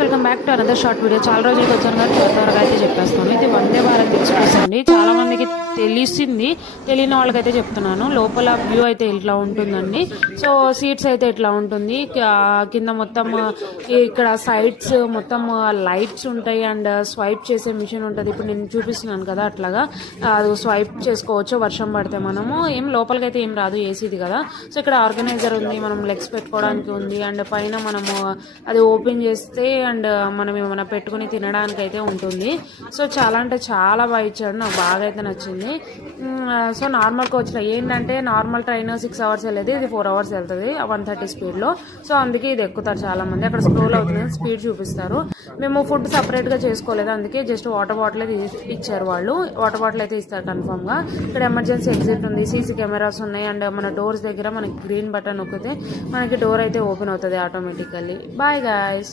Welcome back to another short video. చాలా రోజులకి వచ్చాను కదా, త్వరగా అయితే చెప్పేస్తాను. ఇది వందే భారత్ ఎక్స్ప్రెస్ అండి. చాలా మందికి తెలిసింది, తెలియని వాళ్ళకైతే చెప్తున్నాను. లోపల వ్యూ అయితే ఇట్లా ఉంటుందండి. సో సీట్స్ అయితే ఇట్లా ఉంటుంది. కింద మొత్తం ఇక్కడ సైడ్స్ మొత్తం లైట్స్ ఉంటాయి అండ్ స్వైప్ చేసే మిషన్ ఉంటుంది. ఇప్పుడు నేను చూపిస్తున్నాను కదా, అట్లాగా అది స్వైప్ చేసుకోవచ్చు. వర్షం పడితే మనము ఏం లోపలికి అయితే ఏం రాదు, ఏసీది కదా. సో ఇక్కడ ఆర్గనైజర్ ఉంది, మనం లెగ్స్ పెట్టుకోవడానికి ఉంది అండ్ పైన మనము అది ఓపెన్ చేస్తే అండ్ మనం ఏమైనా పెట్టుకుని తినడానికి అయితే ఉంటుంది. సో చాలా అంటే చాలా బాగా ఇచ్చాడు, నాకు బాగా అయితే నచ్చింది. సో నార్మల్ కోచ్లో ఏంటంటే నార్మల్ ట్రైన్ 6 hours వెళ్ళేది, ఇది 4 hours వెళ్తుంది 130 స్పీడ్లో. సో అందుకే ఇది ఎక్కుతారు చాలా మంది. అక్కడ స్క్రోల్ అవుతుంది, స్పీడ్ చూపిస్తారు. మేము ఫుడ్ సపరేట్గా చేసుకోలేదు, అందుకే జస్ట్ వాటర్ బాటిల్ అయితే ఇచ్చారు వాళ్ళు. వాటర్ బాటిల్ అయితే ఇస్తారు కన్ఫర్మ్గా. ఇక్కడ ఎమర్జెన్సీ ఎగ్జిట్ ఉంది, సీసీ కెమెరాస్ ఉన్నాయి అండ్ మన డోర్స్ దగ్గర మనకి గ్రీన్ బటన్ నొక్కితే మనకి డోర్ అయితే ఓపెన్ అవుతుంది ఆటోమేటికల్లీ. Bye guys.